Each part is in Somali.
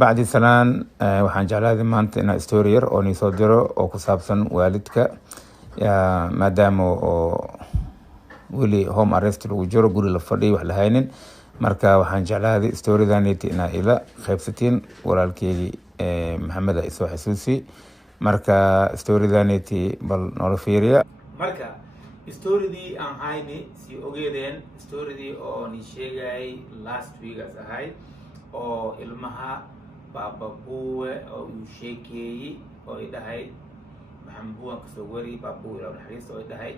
bacdi salaan waxaan jeclaaday maanta inaan story yar oo niisoo diro oo ku saabsan waalidka maadaama oo weli home arrest lagu jiro guri la fadhiyo wax la haynin marka waxaan jeclaaday storydaniti inaa ila qaybsatiin walaalkeygii maxamed isoo xasuusi marka storydaniti bal noola fiiriya marka storydii aan hayni si ogeedeen storydii oo ni sheegay last week as ahayd oo ilmaha baba buwe oo uu sheekeeyay oo ay dhahay maxamed buwe kasoo wari baba buwe oo naxariis oo ay dhahay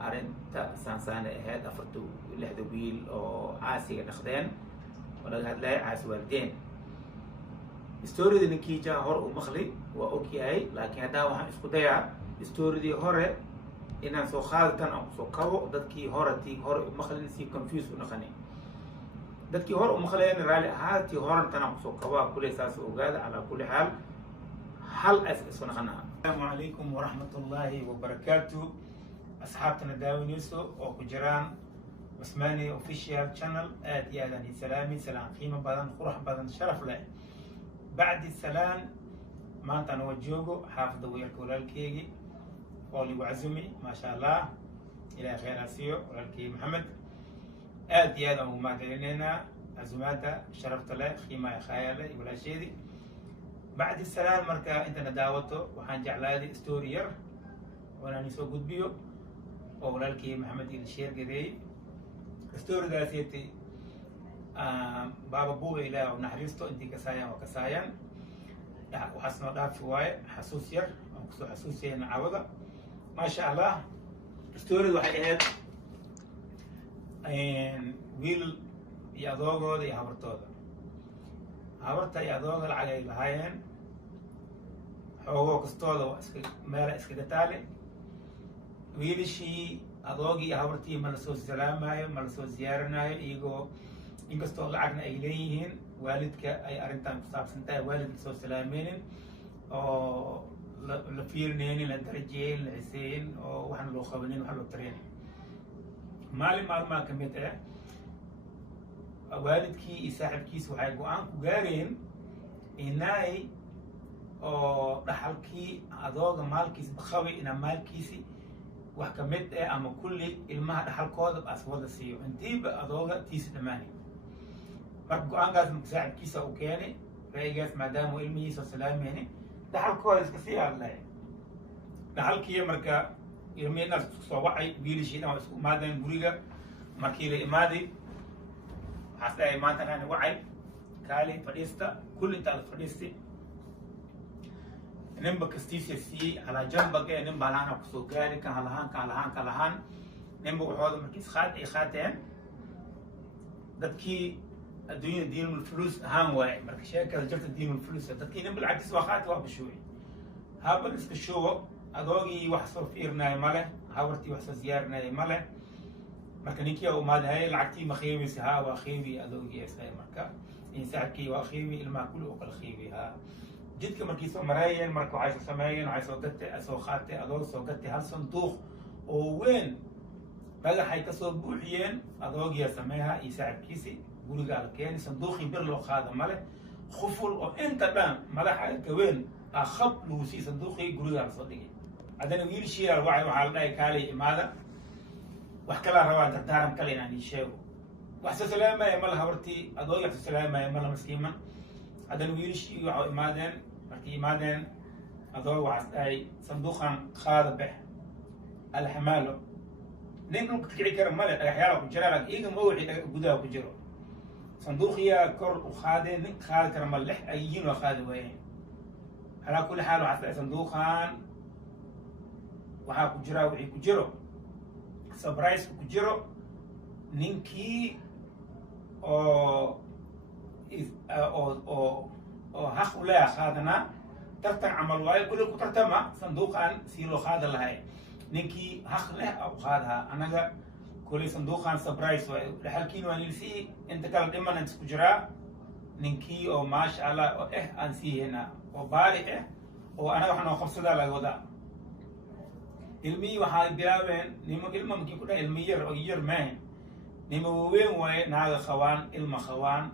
arinta saansaane ahayd lixda wiil oo caasiga dhaqdeen oo laga hadlay caasi waaldeen storydii ninkii jaa hor u maqli waa ogyahay laakiin haddaa waxaan isku dayaa storydii hore inaan soo qaadatan aan kusoo kabo dadkii horetii hore u maqlin si confuse u naqanin dadkii hore u maqleen raali ahaatii horantan aan kusoo kabaa kuley saas ogaada calaa kulli xaal hal isku naqanaa. Assalaamu calaykum waraxmatullaahi wabarakaatu asxaabtana daawanayso oo ku jiraan Cusmaani official channel aad iyo aadaan ii salaami salaan qiimo badan qurux badan sharaf leh bacdi salaan maanta anoo joogo xaafadda weerka walaalkeygii oo ligu casumi maasha allah ilaahay khayr ha siiyo walaalkey maxamed aad iyo aad aan ugu mahadcelinaynaa casumaadda sharafta leh qiimaha khaya leh iyo walaasheedii bacdi salaan marka intana daawato waxaan jeclaaday story yar oo inaan isoo gudbiyo oo walaalkey maxamed ila sheer gareeyey storydaasiti baaba buuga ilaahay oo naxariisto intii kasaayaan waa kasaayaan waxaas noo dhaafi waaye xasuus yar aan kusoo xasuusiyayna caawada maasha allah storyda waxay ahayd wiil iyo adoogooda iyo habartooda habarta iyo adooga lacag ay lahaayeen xoogoo kastooda waa meela iskaga taali wiilashii adoogii iyo habartii ma lasoo salaamayo ma lasoo ziyaaranayo iyagoo inkastoo lacagna ay leeyihiin waalidka ay arrintan ku saabsan tahay waalid lasoo salaameynin oo la fiirinaynin la darajeeyin la xiseeyin oo waxna loo qabanin wax loo tareynin maalin maalmaha ka mid ah waalidkii iyo saaxiibkiisa waxay go-aan ku gaareen inay oo dhaxalkii adooga maalkiisa bakhawi inaa maalkiisi wax ka mid ah ama kulli ilmaha dhaxalkooda as wada siiyo intiiba adooga tiisa dhammaanay marka go-aankaas saaxiibkiisa uu keenay ra'yigaas maadaama ilmihiisa salaameyni dhaxalkooda iska sii hadlay dhaxalkii marka ilmihiinaas isku soo wacay wiilashiina waa isku imaadeen guriga markii la imaaday waxaas dhahay maanta aan wacay kaali fadhiista kulli intaa la fadhiistay ninba kastiisa siiyey calaa jambage nin baa lahaan kusoo gaari kan halahaan ninba waxooda markiis ay qaateen dadkii adduunyada diinul fulus ahaan waaye marka sheekada jirta diinul fulus dadkii ninba lacagtiis waa qaatay waa bashuuy habal iska shubo adoogii wax soo fiirinayo male habartii wax soo ziyaarinayo male marka ninkii u maadahay lacagtii ma qiimaysa haa waa qiimi adoogii isay marka in saaxibkii waa qiimi ilmaha kulli oo kala qiimi haa jidka markii soo mareeyeen marka waxay soo sameeyeen waxay soo gatay soo qaatay adoog soo gatay hal sanduuq oo weyn dhagaxay ka soo buuxiyeen adoogiya sameeha iyo saaxibkiisi guriga la keenay sanduuqii bir loo qaada male khuful oo inta dhan madaxa ka weyn akhab lagu sii sanduuqii guriga la soo dhigay adana wiilashii waxay waxa la dhahay kaali imaada wax kala rabaa dardaaran kale inaan sheego wax soo salaamay mal habartii adoogi wax soo salaamay mal maskiiman adana wiilashii waxay imaadeen markii imaadeen adoog waxaas dhahay sanduuqan qaada bex alxamaalo nin ku kici kara male dhagaxyaala ku jira laakiin iyaga ma wixii gudaha ku jiro sanduuqiyaa kor u qaadeen nin qaadi kara ma lix ay yihiin waa qaadi waayeen calaa kulli xaal waxaas dhahay sanduuqan waxaa ku jira wixii ku jiro surprise ku jiro ninkii oo haq u leeyaha qaadanaa tartan camal waayo kulli ku tartama sanduuqan sii loo qaada lahay ninkii haq leh u qaadaha anaga kulli sanduuqan surprise waayo dhaxalkiin waa nilsii inta kala dhiman inta ku jiraa ninkii oo maasha allah oo aan sii heynaa oo baari oo anaga wax noo qabsadaa laga wadaa ilmihii waxay bilaabeen nimo ilma markii ku dhahay ilmi yar oo yar maahan nimo waaweyn waaye naaga qabaan ilma qabaan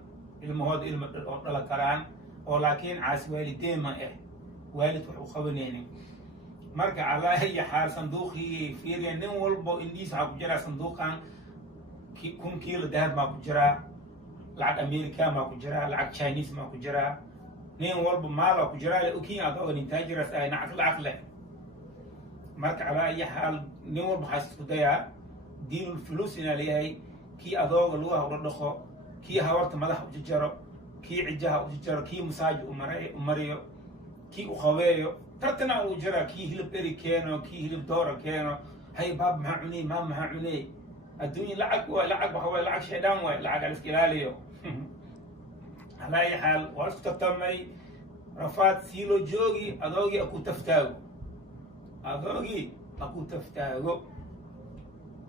ilmahooda ilma oo dhala karaan ولكن عاس والدين ما والد وخبنيني مركا على هي حال صندوقي في رينين والبو إنديس عم جرا صندوقان كم كيلو ذهب ما كجرا لعد أمريكا ما كجرا لعد تشاينيز ما كجرا نين والبو مالا كجرا لأوكي أدو نتاجر ساي نعقل عقله مركا على أي حال نين والبو حاسس بدايا دين الفلوس إن عليها كي أدو لوها وردخو كي هورت مدح وججرو كي عجها وججرو كي مساج أمريو كي أخويو ترتنا وجرا كي هلب إري كينو كي هلب دورة كينو هاي باب معوني ما معوني الدنيا لعق وهو لعق شيطان ولعق على اسكيلاليو على أي حال واسك تتمي رفات سيلو جوجي أدوغي أكو تفتاو أدوغي أكو تفتاو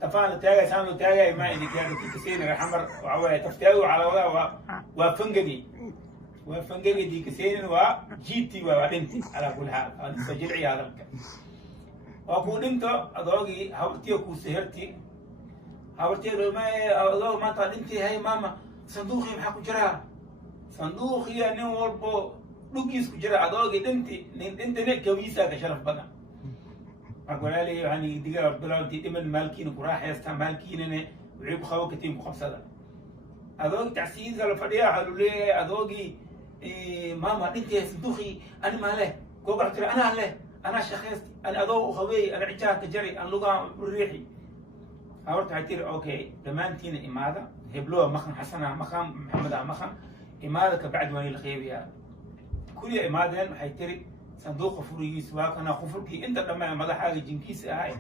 تفان تاجا سامو تاجا ما إني كان في كسير الحمر وعوى تفتاو على ولا وفنجدي وفنجدي دي كسير وجيتي وبعدين على كل حال هذا سجل هذا الكلام وأقول أنت أدوغي حاولتي أكو سهرتي حاولتي ما الله ما تعلمتي هاي ماما صندوقي محاكو جرا صندوقي أنا والبو لوجيس كجرا أدوغي أنت كويسة كشرف بنا أقول لي يعني دقيقة بلاد دي من مالكين كراح يستعمل مالكين أنا وعيب خاوك تيم خمسة أدوغي تعسيز على فريق قالوا لي أدوغي ماما أنت صندوقي أنا ماله كوكا ترى أنا له أنا شخصت أنا أضوء خوي أنا عجاه تجري أنا لغة ريحي أورت عتير أوكي دمانتين إمادة هبلوه مخن حسنا مخن محمد مخن إمادة كبعد وين الخيبيا كل إمادة حيتري صندوق فوريس واكنا خفركي أنت لما ماذا حاجة جنكيس هاي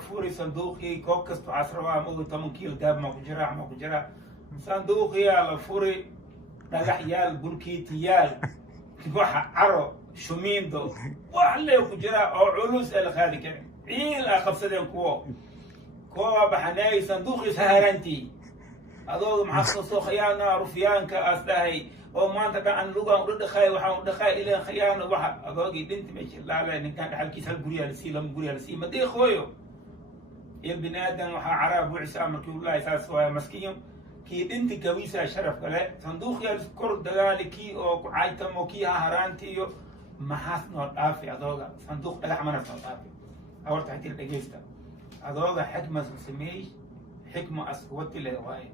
فوري صندوقي كوكس بعشرة مو 8 كيلو داب ما كجرا صندوقي على فوري نجح يال بولكيتيال كوح عرو شميندو وعليه كجرا أو علوس الخالق إلا خفصدين كوا بحناي صندوقي سهرنتي أدو محصصو خيانة رفيان كأسدهي أو ما أنت كان لغة ورد خاي وحاول دخاي إلى خيانة واحد أدوغي بنت ماشي لا إن كان حال كيس الجريا لسي لم جريا لسي ما دي خويو البني آدم وحا عرب وعسام كي الله يساس ويا مسكين كي بنت كويسة شرف كلا صندوق يذكر دلالي كي أو عايتم وكي هرانتيو ما حسن وطافي أدوغا صندوق لا عمنا وطافي أول تحتير دقيستا أدوغا حكمة سميش حكمة أسوتي لهواي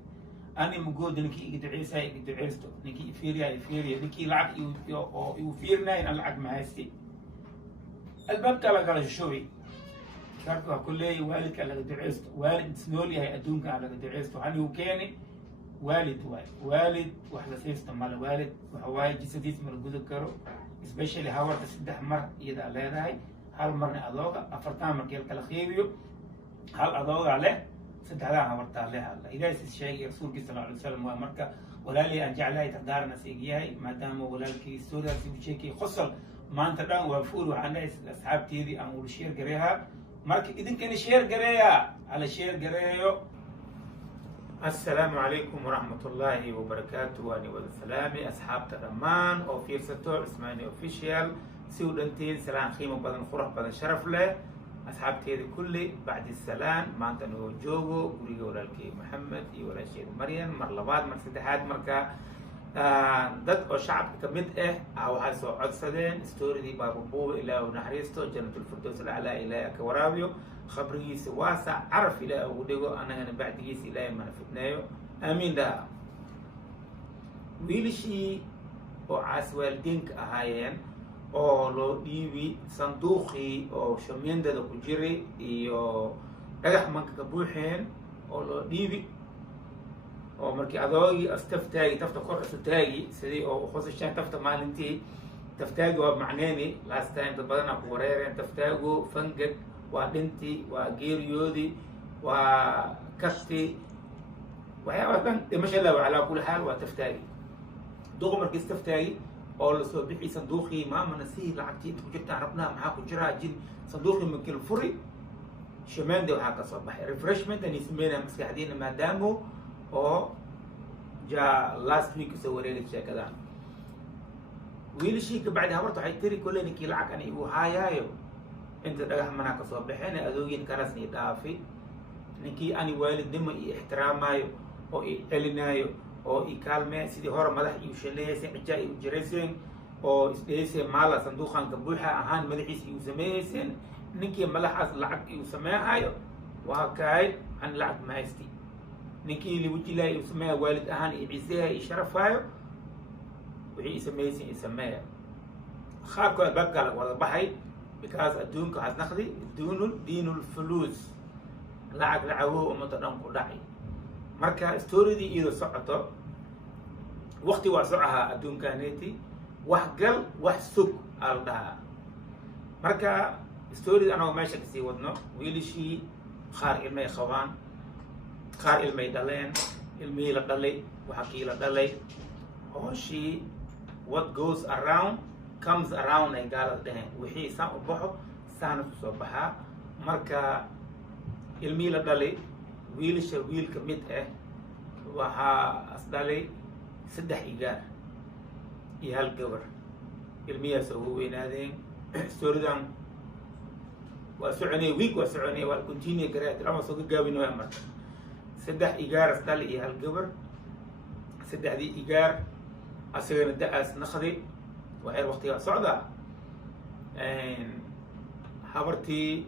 أنا موجود نكي يدعيسا يدعيستو نكي يفيريا نكي لعب يفيرنا إن لعب معاستي الباب كلا قال شوي شاركوا كله والد كلا يدعيستو والد سنولي هي أدونك على يدعيستو هني وكاني والد وحده سيستم مال والد وحواي جسديس من الجزء كرو especially هاور تسدح مر إذا لا هاي هل مرنا أضوغا أفرتان مركيل كلا خيبيو هل أضوغا عليه سدحلا هاورتا عليها الله إذا الشيء رسول صلى الله عليه وسلم ومركا ولا لي أن جعلها تقدارنا سيجيهاي ما دام ولا لكي سوريا سيبشيكي خصل ما أنت دان وفور وحنا أصحاب تيدي أمور شير جريها مركا إذن كان شير جريها على شير جريهو. السلام عليكم ورحمة الله وبركاته وأنا والسلامي أصحاب ترمان أو في ستور اسماني أوفيشيال سيودنتين سلام خيمة بدن خرح بدن شرف له أصحاب تيدي كلي بعد السلام ما أنت نو جوجو قريجا ولا الكي محمد ولا شيء مريم مرلبات مرسدحات مركا ضد أو شعب كمد أو هالسو عدسدين ستوري دي بابو بو إلى ونحريستو جنة الفردوس الأعلى إلى أكورابيو خبريس واسع عرف إلى وديجو أنا بعد جيس إلى ما نفتنايو آمين ده ويلشي أو عسوالدينك أهايين أو لو ديبي صندوقي أو شمين ده كجري أو أجح منك كبوحين أو لو ديبي أو مركي أضاقي أستفتاقي تفتقر أستاقي سدي أو خص الشان تفتق مالنتي تفتاقي ومعناني last time تبادنا بوريرين تفتاقو فنجد وبنتي وجيريودي وكفتي وحيوان ما شاء الله على كل حال وتفتاقي دوغ مركي استفتاقي أو لسه بيحي صندوقي ما منسيه لعبتي كنت عربنا معاكم جرا جن صندوقي من كل فري شمان ده وحاجة صباح ريفرشمنت أني سمينا مساعدين ما دامو أو جا لاست ويك سووري لك شيء كذا ويل شيء بعدها برضه حيتري كل نكي لعك أنا يبو هايايو أنت ده مناك صباحين أذوقين كرسني دافي نكي أنا والد دم احترامايو أو إعلنايو oo i kaalmeen sidii hore madax iu shaleeyayseen cijaa iu jirayseen oo isdhehayseen maala sanduuqanka buuxa ahaan madaxiis iu sameeyayseen ninkii madaxaas lacag iu sameehayo waa kaay an lacag ma haysti ninkii liwajilaahi iu sameeya waalid ahaan i ciseeya i sharafaayo wixii i sameeyayseen i sameeya qaarkood albaabkaa laga wada baxay because adduunka waxaad naqdi diinul fuluus lacag lacagow ummadda dhan ku dhacay marka storidii iyadoo socoto waqti waa socahaa adduunkaaneti wax gal wax sug aa la dhahaa marka storidii anagoo meesha kasii wadno wiilishii qaar ilmay qabaan qaar ilmay dhaleen ilmihii la dhalay waxa kii la dhalay hooshii what goes around comes around ay gaalada dhaheen wixii saan u baxo saana ku soo baxaa marka ilmihii la dhalay wiilasha wiil ka mid ah waxaa as dhalay 3 igaar iyo 1 gabar ilmihiias ugu weynaadeen storidan waa soconay week waa soconay waa continue gareed lama soo gaabinaya marka 3 igaar as dhalay iyo 1 gabar 3dii igaar asagana da'aas naqdi waxay waqtiga socda habartii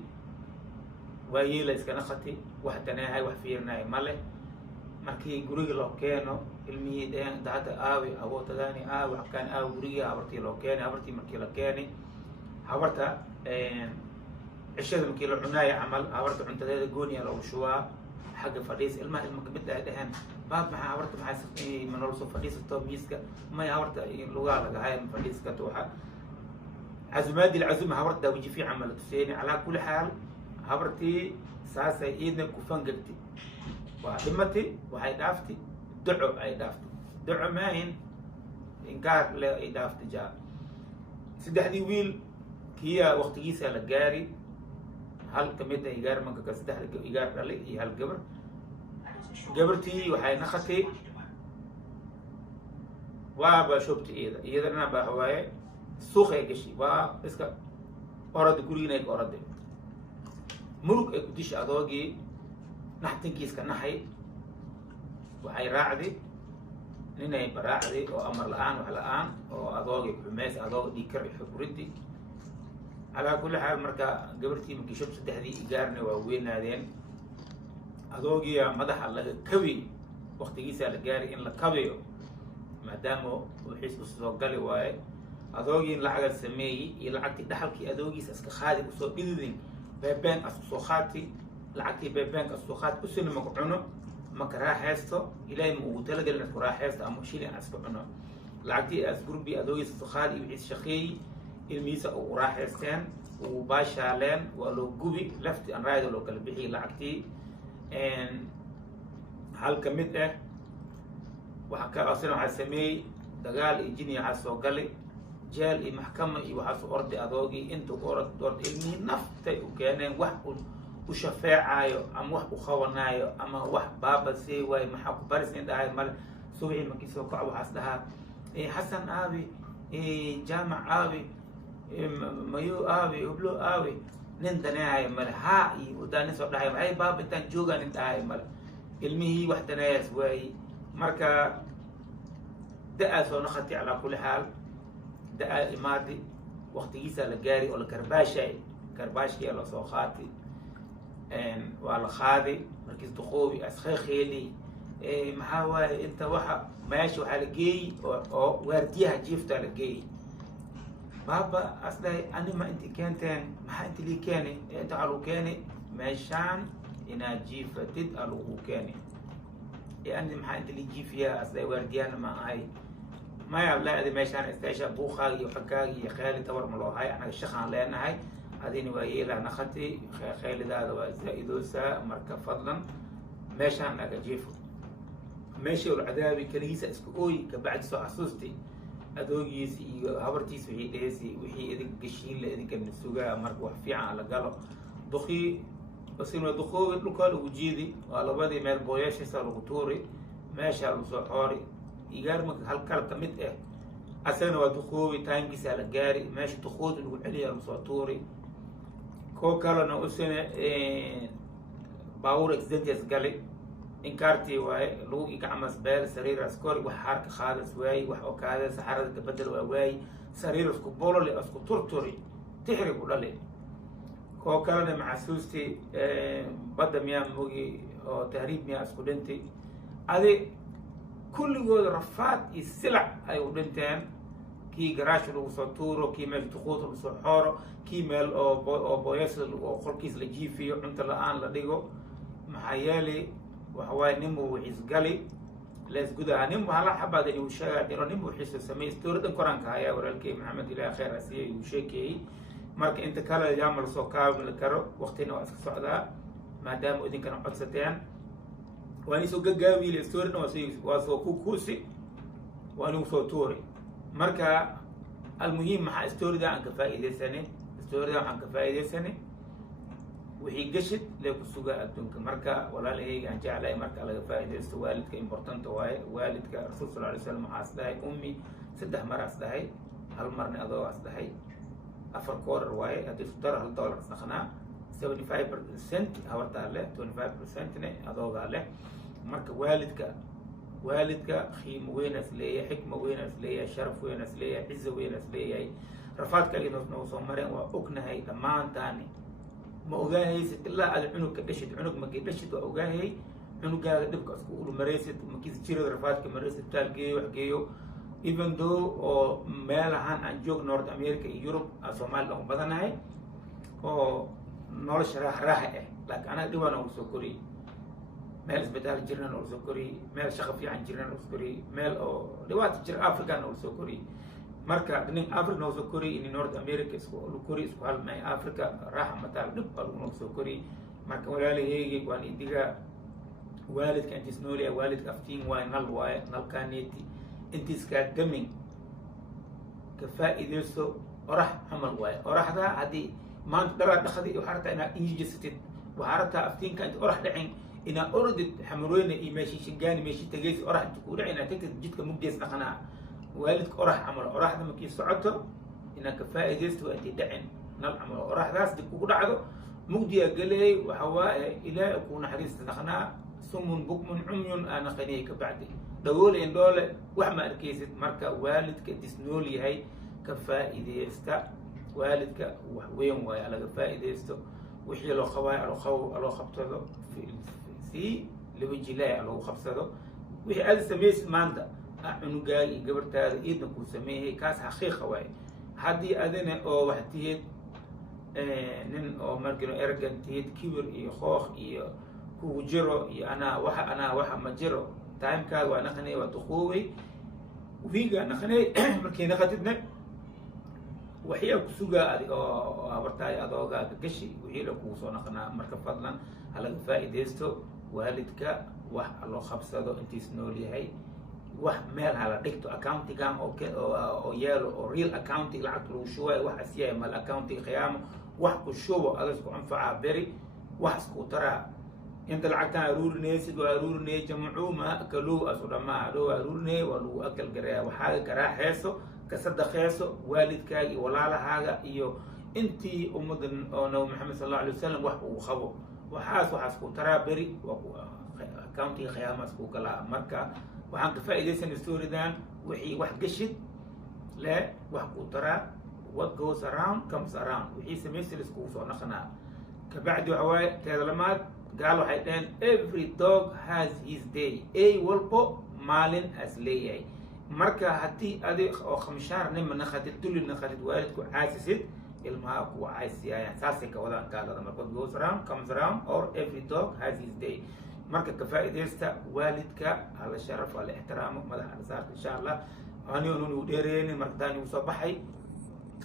waa yeela iska naqati wax danaahay wax fiirnaay male markii guriga loo keeno ilmihii dheen dacada aawi awootadaani aawi waxkaan aawi gurigii habartii loo keenay habartii markii la keenay habarta cishada markii la cunaaya camal habarta cuntadeeda gooniya loogu shubaa xagga fadhiis ilmaha ilma kamid ay dhaheen baab maxaa habarta maxay manol soo fadhiisato miiska may habarta lugaa laga hay fadhiiska waxa عزمات العزومة هبرت دا وجي في عمل تسيني على كل حال هبرتي ساسا إيدنا كفان قلتي وعدمتي وهاي دافتي دعو هاي دافتي دعو ماهن إنكار لا أي دافتي جاء سدح دي ويل كيا وقت جيسا لقاري هل كميتا إيجار منك كسدح إيجار رالي هي هالقبر قبرتي وهاي نختي وابا شوبتي إيدا أنا بهواي suuq ay gashay waa iska orada gurigiina ay ka oraday murug ay ku dishay adoogii naxtinkiiska naxay waxay raacday ninay baraacday oo amar la-aan wax la-aan oo adoogii xumeys adooga dhiikar iyo xukurinti calaa kulli xaal marka gabartii markii shub 3dii igaarna waa weynaadeen adoogiya madaxa laga kabi waqtigiisa la gaari in la kabiyo maadaama wixiis u soo gali waaye adoogii lacag sameeyay iyo lacagtii dhaxalkii adoogiisa iska qaadi u soo dhididin beebeen as soo qaati lacagtii beebeen as soo qaati usina ma cuno ma karaaxeesto ilaahay ma ugu talagalin ku raaxeesto ama shili aan iska cuno lacagtii as gurbi adoogiisa soo qaadi iyo wixii shaqeeyay ilmiisa u raaxeesteen u baashaaleen waa loo gubi lafti aan raaydo loo kala bixi lacagtii hal ka mid ah waxa ka asina waxa sameeyay dagaal iyo jini waxa soo galay جال محكمة يوحص أرض أذوقي أنتو أرض إلمي نفتي وكانين وح وشفاعة أم وح وخونايو أما وح بابا سوى محاك بارسين ده هاي مال سوي مكيسو كعب حسدها حسن آبي جامع آبي مايو آبي وبلو آبي نندنا هاي مال هاي وداني صوت هاي هاي بابا تان جوجا نند هاي مال إلمي وح تنايس وي مركا دقاسو نختي على كل حال دقا الماضي وقت جيسا لقاري ولا كرباشي على صوخاتي وعلى خادي مركز دخوبي أسخي خيلي محاوى انت وحا ماشي وحالقي وارديها جيفتا لقي بابا أصلاً أنا ما أنت كنتين ما أنت اللي كاني أنت على كاني ماشان إنا جيفة تدقلو كاني يعني ما أنت اللي جيفيا أصلاً وارديانا ما هاي ما يعلا هذه ماشان استعشى بوخاقي وحكاقي خالي تور ملو هاي أنا الشخان لأن هاي هذين ويلا نختي خالي هذا وزائدوسا مركب فضلا ماشان ناقا جيفو ماشي والعذابي كنيسة اسكوي كبعد سو حسوستي أدوغيسي هبرتيس وحي ديسي وحي إذن قشين لإذن كان السوقا مركب وحفيعا على قلب دخي بس إنه دخوي لوكال وجيدي وعلى بدي مال بوياشي صاروا غطوري ماشي على صحاري إيجار مك هالكلب كميت إيه أسانا ودخوي تايمكيس على جاري ماشي دخوت نقول عليه على صوتوري كو كلا نقصنا باور إكسدنتيس قالي inkaartii waaye lagu igacmas beel sariir askori wax harka khaadas waay wax oo kaada saxarada ka bedel waa waay sariir isku bolole isku turturi tixri ku dhale koo kalena maxasuusti badda miyaa mogi oo tahriib miyaa isku dhintay adi kulligood rafaad iyo silac ay u dhinteen kii garaasha lagu soo tuuro kii meel duquud lagu soo xooro kii meel oo booyas oo qolkiis la jiifiyo cunto la-aan la dhigo maxaa yeelay waxa waaye ninbu wixiisgali leesgudaha ninbu hala xabaad inuu sheegaa diro ninbu wixiisu sameeyey stooridan koranka ayaa walaalkay maxamed ilaahi khayr asiye uu sheekeeyey marka inta kale yaamal soo kaamil karo waqtina waa iska socdaa maadaama idinkana codsateen waan isoo gagaawiile storina waa soo kuusi waan igu soo tuuri marka almuhiim maxaa storida aan ka faa'iidaysanay storida waxaan ka faa'iidaysanay wixii gashid lee ku sugaa adduunka marka walaalahayga aan jeclahay marka laga faa'iidaysto waalidka important waaye waalidka rasuul sal alay slam waxaa is dhahay ummi 3 mar as dhahay hal marna adoo as dhahay 4 quarter waaye haddii isku daro $1 isnaqnaa 75% habartaa leh 25% ne adoogaa leh marka waalidka qiimo weynas leeyahay xikma weynas leeyahay sharaf weynas leeyahay cizo weynas leeyahay rafaadka inoo soo mareen waa ognahay dhammaantaani ma ogaahaysid ilaa aad cunugka dhashid cunug markii dhashid waa ogaahay cunugaaga dhibka isku ulumaraysid markiis jirada rafaadka maraysid isbitaal geeyo wax geeyo even though oo meel ahaan aan joog North America iyo Europe aan Soomaaliya u badanahay oo nolosha raaxa laakiin anaga dhibaan oo soo kori meel isbitaal jirnaan oo soo kori meel shaqo fiican jirnaan oo soo kori meel oo dhibaato jir Africa oo soo kori marka nin Africa oo soo kori in North America isku kori isku halmay Africa raaxa matal dhib oo soo kori marka walaalahayga waan idiga waalidka intiis noolaya waalidka aftiin waa nalkaaneti intiis ka gamin ka faa'iideyso orax amal waaye oraxda haddii maanta daraa dhaqadii waxaa rabtaa inaad injisatid waxaa rabtaa aftiinka inta orax dhacin inaad orodid xamaroyna iyo meeshii shingaani meeshii tagaysi orax inta kuu dhacin inaad tagtid jidka mugdees dhaqanaa waalidka orax camal oraxda markii socoto inaad ka faa'iideysto waa intay dhacin nal camal oraxdaas dib kugu dhacdo mugdiya galeey waxa waaye ilaahay kuu naxariista dhaqnaa sumun bukmun cumyun aana qaniyay ka bacdi dawooleen doole wax ma arkaysid marka waalidka disnool yahay ka faa'iideysta waalidka wax weyn waaye laga faa'iideysto wixii loo qabaayo loo qabsado si lawajilaa loo qabsado wixii aad sameeysid maanta cunugaaga iyo gabartaada iidna kuu sameeyay kaas xaqiiqa waaye haddii adina oo wax tihid nin oo markino arrogant tihid kibir iyo khooq iyo kugu jiro iyo anaa waxa ma jiro timekaaga waa naqanay waa duquubay wiiga naqanay markii naqatidna waxyaa ku sugaa oo habartaay adoogaaga gashi wixii la kugu soo naqanaa marka fadlan ha laga faa'iideysto waalidka wax loo qabsado intiis nool yahay wax meel hala dhigto accountigan oo yaalo oo real accounting lacagta lagu shubayo wax asiyahay mal accounting qiyaamo wax ku shubo adasku anfacaa beri wax isku taraa انت لعقتها رورنيس ورورني جمعوا ما اكلوا اسودا ما دو رورني ولو اكل غرا وحاجه كرا حيسو كسد خيسو والدكاي ولا لا حاجه iyo intii ummadan oo nabi maxamed sallallahu alayhi wasallam wax uu qabo waxaas ku taraabari accounting qiyaamaas ku kala marka waxaan ka faa'iideysan storydan wixii wax gashid la wax ku taraa what goes around comes around wixii sameeyay isku soo naqnaa ka bacdi waxa teedlamaad قال waxay every dog has his day ay walbo maalin as leeyahay marka hadii adig oo khamshaar nima naqadid dulin naqadid waalidku caasisid ilmaha ku caasiyayaan saasay ka wadaan gaalada marka goes around comes around or every dog has his day marka ka faa'iideysta waalidka ala sharaf ala ixtiraamo madaxa saarta insha Allah aanuu dheereen marka daani soo baxay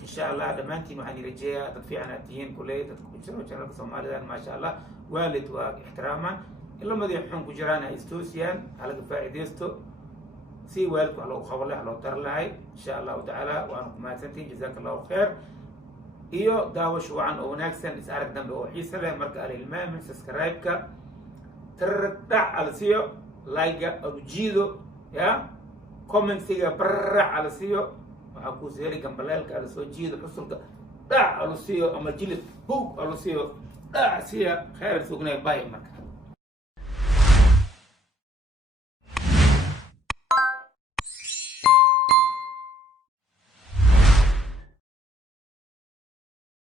إن شاء الله دمانتين وحني رجيا تدفع عن التين كلية تدخل جرب الصومالي ما شاء الله والد واحتراما إلا ما ذي حن كجرانا استوسيان على كفاء ديستو سي والد على خبر له على ترلاي إن شاء الله تعالى وأنا ما سنتين جزاك الله خير إيو داو شو عن أوناكسن إسعارك دم بوحيسة له مركز على الماء من سبسكرايب كا ترتع على سيو لايكا أو جيدو يا كومنت سيجا برع على سيو waxaa ku seeri gambalaalka ala soo jiido xusulka dhac alu siiyo ama jilid bug alu siiyo dhac siya khayr sugnay bay marka